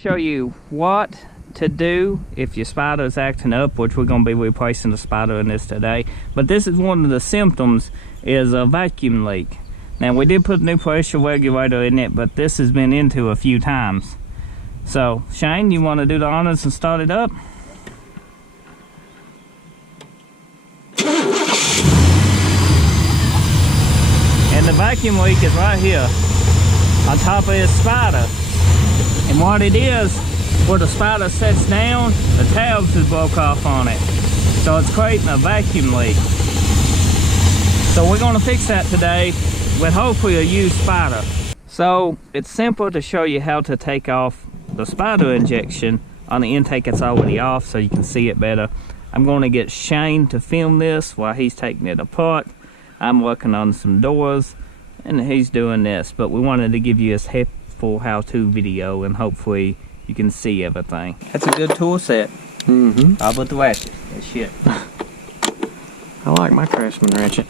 Show you what to do if your spider is acting up, which we're going to be replacing the spider in this today. But this is one of the symptoms, is a vacuum leak. Now we did put a new pressure regulator in it, but this has been into a few times. So Shane, you want to do the honors and start it up? And the vacuum leak is right here on top of his spider. And what it is, where the spider sits down, the tabs is broke off on it. So it's creating a vacuum leak. So we're going to fix that today with hopefully a used spider. So it's simple to show you how to take off the spider injection on the intake that's already off so you can see it better. I'm going to get Shane to film this while he's taking it apart. I'm working on some doors and he's doing this, but we wanted to give you a helpful how-to video and hopefully you can see everything. That's a good tool set. All but the ratchet. That shit. I like my Craftsman ratchet.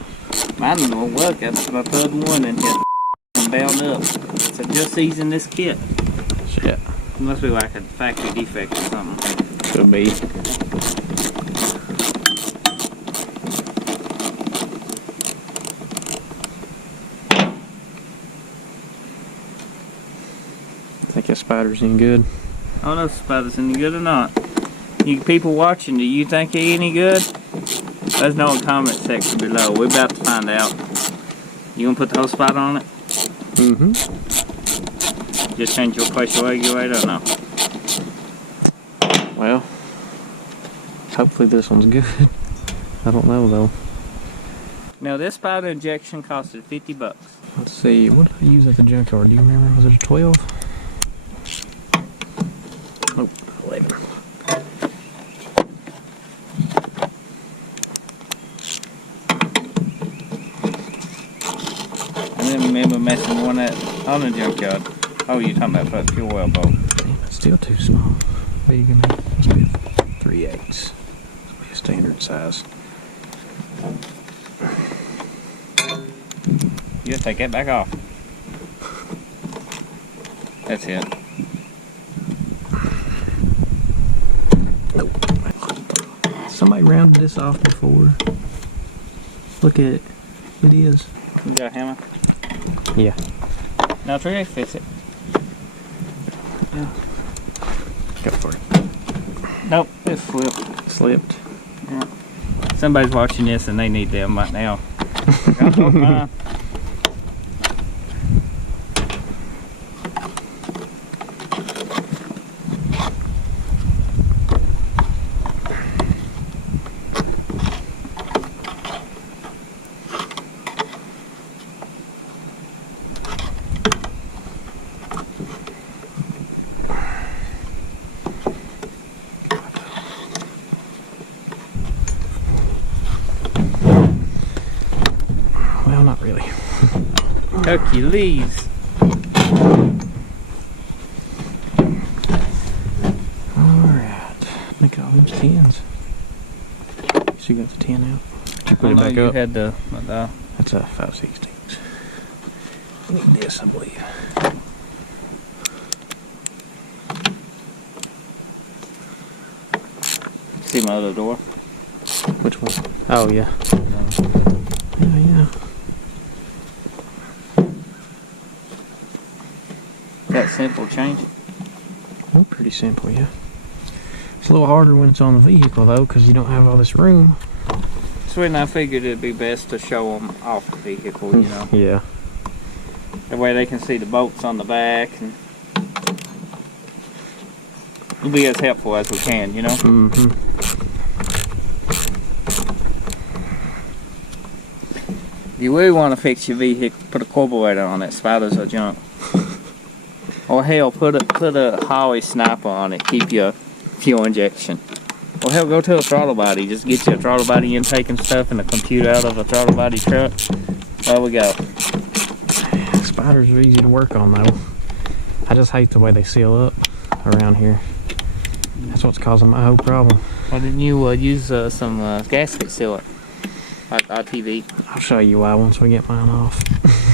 Mine don't work. That's my third one and just bound up. So just using this kit. Shit. It must be like a factory defect or something. Could be. Think that spider's any good? I don't know if the spider's any good or not. You people watching, do you think he any good? Let us know in the comment section below. We're about to find out. You gonna put the whole spider on it? Just change your pressure regulator or no? Well, hopefully this one's good. I don't know though. Now this spider injection costed 50 bucks. Let's see, what did I use at the junkyard? Do you remember? Was it a 12? Oh, 11. I didn't remember messing one at on the junkyard. Oh, you're talking about that fuel well bolt. It's still too small. Big enough. Must be 3/8. Must be a standard size. You just take that back off. That's it. Nope. Somebody rounded this off before. Look at it. It is. You got a hammer? Yeah. Now try to fix it. Yeah. Go for it. Nope, it slipped. Slipped. Yeah. Somebody's watching this and they need them right now. Well, not really. Hercules. Alright. Look at all those tins. So you got the tin out? Did you put it back you up? Had the That's a 5/16. I need this, I believe. see my other door. Which one? Oh, yeah. Yeah. That simple change. Oh, pretty simple, yeah. It's a little harder when it's on the vehicle, though, because you don't have all this room. So when I figured it'd be best to show them off the vehicle, you know. Yeah. That way they can see the bolts on the back. And we'll be as helpful as we can, you know. If you really want to fix your vehicle, put a carburetor on it. Spiders are junk. Or hell, put a Holly sniper on it. Keep your fuel injection. Or hell, go to a throttle body. Just get you a throttle body intake and stuff and a computer out of a throttle body truck. There we go. Spiders are easy to work on, though. I just hate the way they seal up around here. That's what's causing my whole problem. Why didn't you use some gasket sealant? RTV. I'll show you why once we get mine off.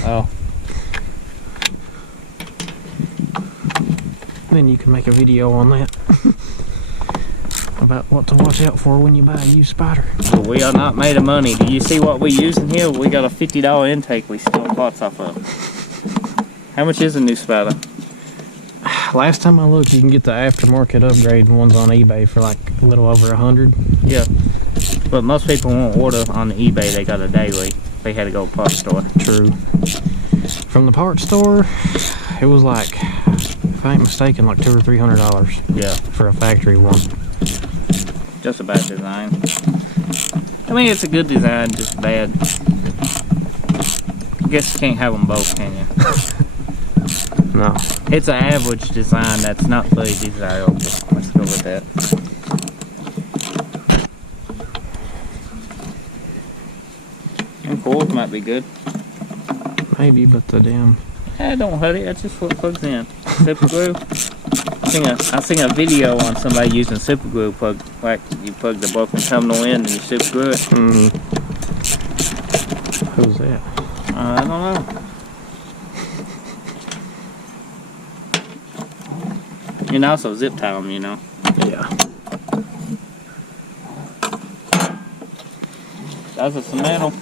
Oh. then you can make a video on that. About what to watch out for when you buy a used spider. But we are not made of money. Do you see what we use in here? We got a $50 intake we steal parts off of. How much is a new spider? Last time I looked, you can get the aftermarket upgrade ones on eBay for like a little over 100. Yeah. But most people won't order on eBay. They got a daily. They had to go to a parts store. True. From the parts store, it was like, if I ain't mistaken, like $200 or $300. Yeah. For a factory one. Just a bad design. I mean, it's a good design, just bad. I guess you can't have them both, can you? No. It's an average design that's not very desirable. Let's go with that. And cords might be good. Maybe, but the damn... Don't hurt it. That's just what plugs in. Super glue. I seen a video on somebody using super glue plug. Like you plug the broken terminal in and you super glue it. Mm-hmm. Who's that? I don't know. You can also zip tie them, you know. Yeah. That's some metal.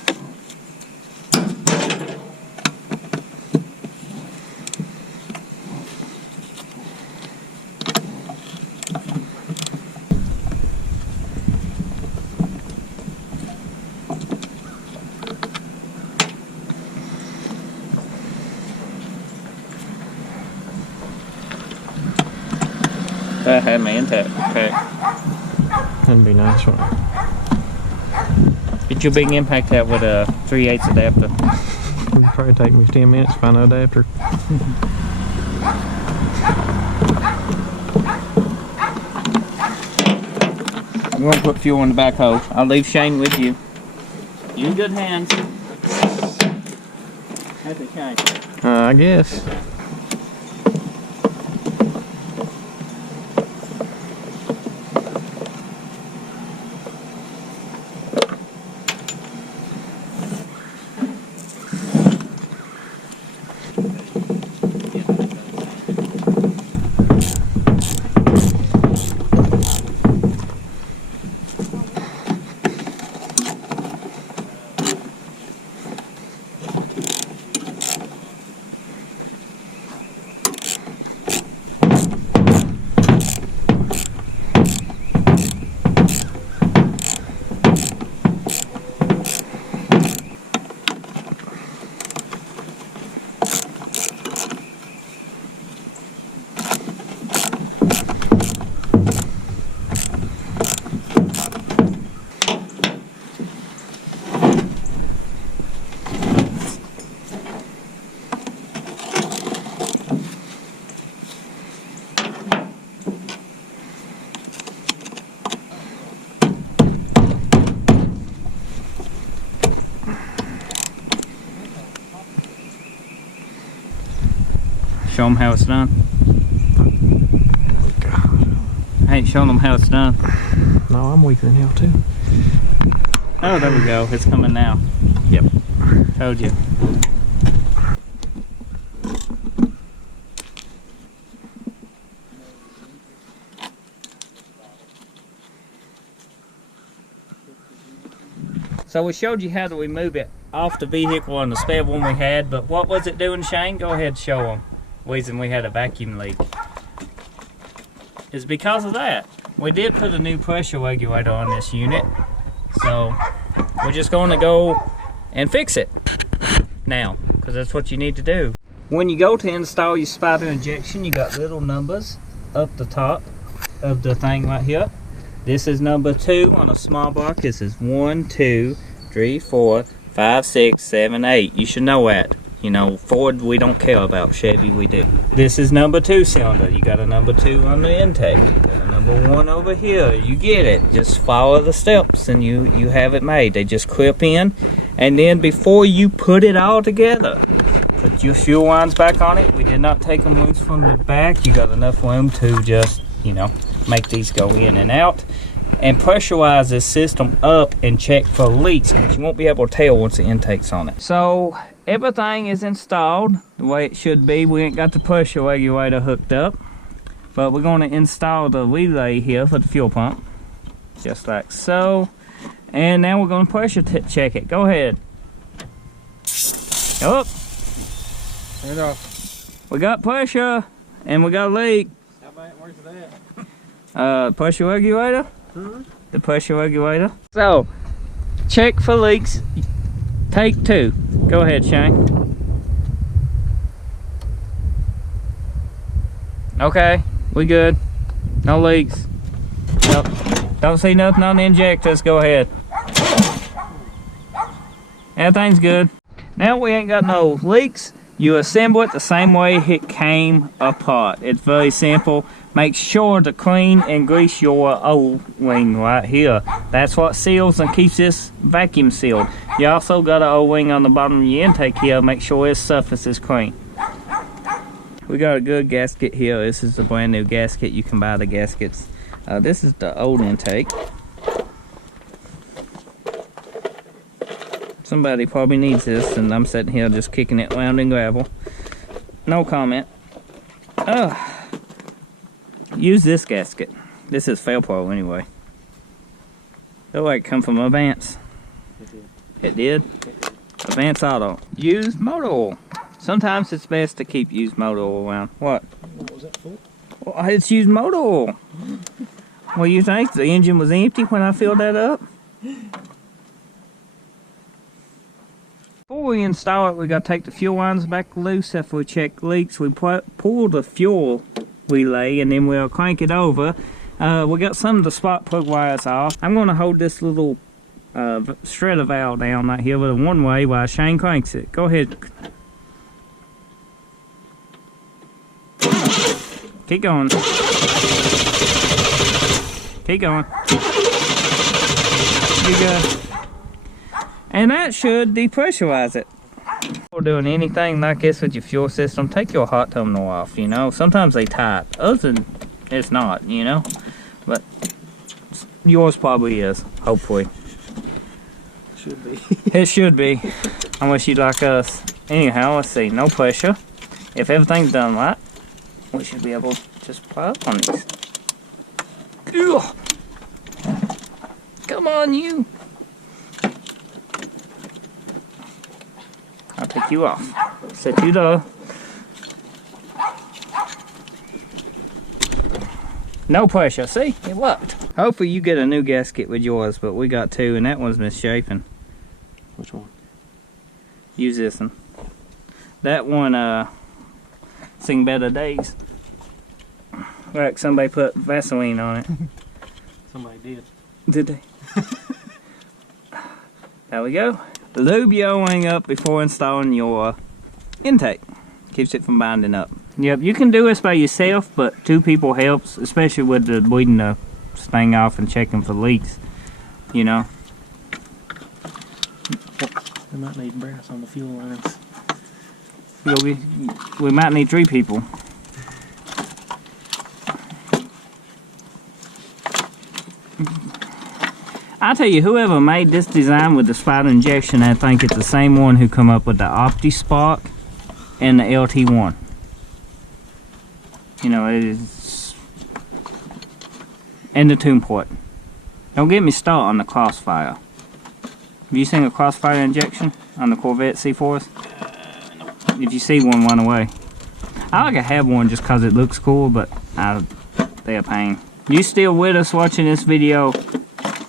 I had my intact pack. That'd be nice one. Get your big impact hat with a 3/8 adapter. It'd probably take me 10 minutes to find an adapter. I'm going to put fuel in the backhoe. I'll leave Shane with you. You in good hands. That's a Shane. I guess. Show them how it's done. I ain't showing them how it's done. No, I'm weaker now too. Oh, there we go. It's coming now. Yep. Told you. So we showed you how do we move it off the vehicle on the spare one we had, but what was it doing, Shane? Go ahead and show them. The reason we had a vacuum leak is because of that. We did put a new pressure regulator on this unit, so we're just going to go and fix it now, because that's what you need to do. When you go to install your spider injection, you got little numbers up the top of the thing right here. This is number 2 on a small block. This is 1, 2, 3, 4, 5, 6, 7, 8. You should know that. You know, Ford we don't care about, Chevy we do. This is number 2 cylinder. You got a number 2 on the intake. You got a number 1 over here. You get it. Just follow the steps and you have it made. They just clip in, and then before you put it all together, put your fuel lines back on it. We did not take them loose from the back. You got enough room to just, you know, make these go in and out. And pressurize this system up and check for leaks, but you won't be able to tell once the intake's on it. So everything is installed the way it should be. We ain't got the pressure regulator hooked up. But we're going to install the relay here for the fuel pump, just like so. And now we're going to pressure check it. Go ahead. Oh, Turn it off. we got pressure and we got a leak. How bad? Where's that? Pressure regulator. The pressure regulator. So, check for leaks. Take 2. Go ahead, Shane. Okay, we good. No leaks. Nope. Don't see nothing on the injectors. Go ahead. Everything's good. Now we ain't got no leaks. You assemble it the same way it came apart. It's very simple. Make sure to clean and grease your O-ring right here. That's what seals and keeps this vacuum sealed. You also got an O-ring on the bottom of your intake here. Make sure its surface is clean. We got a good gasket here. This is the brand new gasket. You can buy the gaskets. This is the old intake. Somebody probably needs this, and I'm sitting here just kicking it around in gravel. No comment. Use this gasket. This is Fail-Pro anyway. Look like it come from Advance. It did? Advance Auto. Used motor oil. Sometimes it's best to keep used motor oil around. What? What was that for? Well, it's used motor oil. What do you think? The engine was empty when I filled that up? Before we install it, we got to take the fuel lines back loose. After we check leaks, we pull the fuel relay and then we'll crank it over. We got some of the spark plug wires off. I'm going to hold this little shredder valve down right here with a one-way while Shane cranks it. Go ahead. Keep going. Keep going. You good. And that should depressurize it. Before doing anything like this with your fuel system, take your hot terminal off, you know. Sometimes they tight. Others it's not, you know. But yours probably is, hopefully. Should be. It should be. Unless you like us. Anyhow, let's see. No pressure. If everything's done right, we should be able to just put up on these. Ugh. Come on, you. I'll take you off. Set you there. No pressure. See? It worked. Hopefully you get a new gasket with yours, but we got 2 and that one's misshapen. Which one? Use this one. That one, sing better days. Like somebody put Vaseline on it. Somebody did. Did they? There we go. Lube your O-ring up before installing your intake. Keeps it from binding up. Yep, you can do this by yourself, but 2 people helps, especially with the bleeding the thing off and checking for leaks. You know. We might need brass on the fuel lines. We might need 3 people. I tell you, whoever made this design with the spider injection, I think it's the same one who come up with the OptiSpark and the LT1. You know, it is, and the tune port. Don't get me started on the Crossfire. Have you seen a Crossfire injection on the Corvette C4s? If you see one, run away. I like to have one just cause it looks cool, but they're a pain. You still with us watching this video?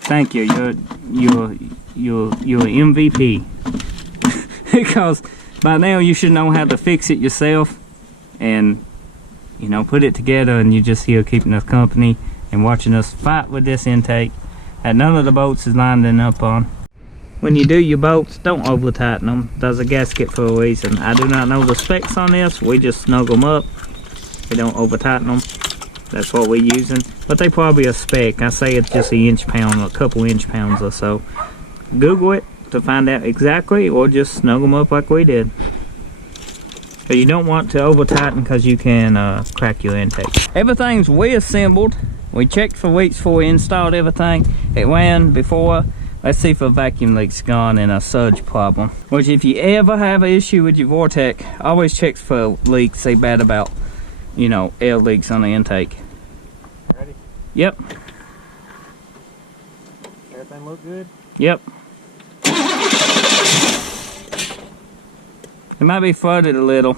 Thank you. You're MVP. Because by now you should know how to fix it yourself, and you know, put it together, and you're just here keeping us company and watching us fight with this intake that none of the bolts is lining up on. When you do your bolts, don't over tighten them. There's a gasket for a reason. I do not know the specs on this. We just snug them up. We don't over tighten them. That's what we're using, but they probably a spec. I say it's just a inch-pound, a couple inch-pounds or so. Google it to find out exactly, or just snug them up like we did. But you don't want to over tighten because you can crack your intake. Everything's reassembled. We checked for leaks before we installed everything. It ran before. Let's see if a vacuum leak's gone and a surge problem. Which, if you ever have an issue with your Vortec, always check for leaks. They bad about you know, air leaks on the intake. Ready? Yep. Everything look good? Yep. It might be flooded a little.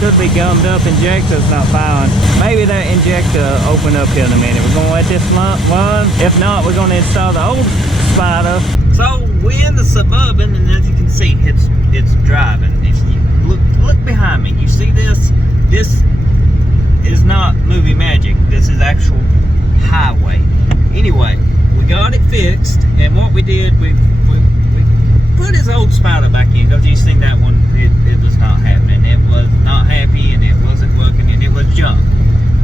Could be gummed up, injector's not firing. Maybe that injector open up here in a minute. We're gonna let this run. If not, we're gonna install the old Spider. So we're in the Suburban, and as you can see, it's driving. If you look behind me, you see this? This is not movie magic. This is actual highway. Anyway, we got it fixed, and what we did, we put his old Spider back in, because you seen that one, it was not happening. It was not happy, and it wasn't working, and it was junk.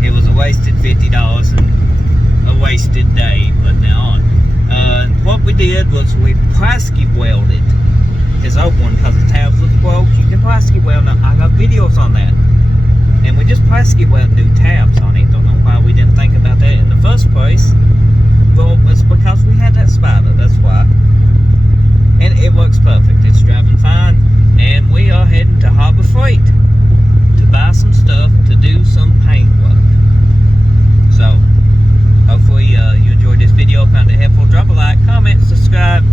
It was a wasted $50 and a wasted day putting it on. What we did was we plastic welded his old one, because the tabs was broke. You can plastic weld. Now, I got videos on that. And we just plastic welded new tabs on it. Don't know why we didn't think about that in the first place. Well, it's because we had that Spider, that's why. And it works perfect. It's driving fine. And we are heading to Harbor Freight to buy some stuff to do some paint work. So, hopefully you enjoyed this video, found it helpful. Drop a like, comment, subscribe,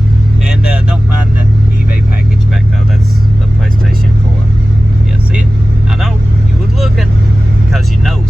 and don't mind the eBay package back there. That's the PlayStation 4. Yeah, see it? I know, you was looking, because you know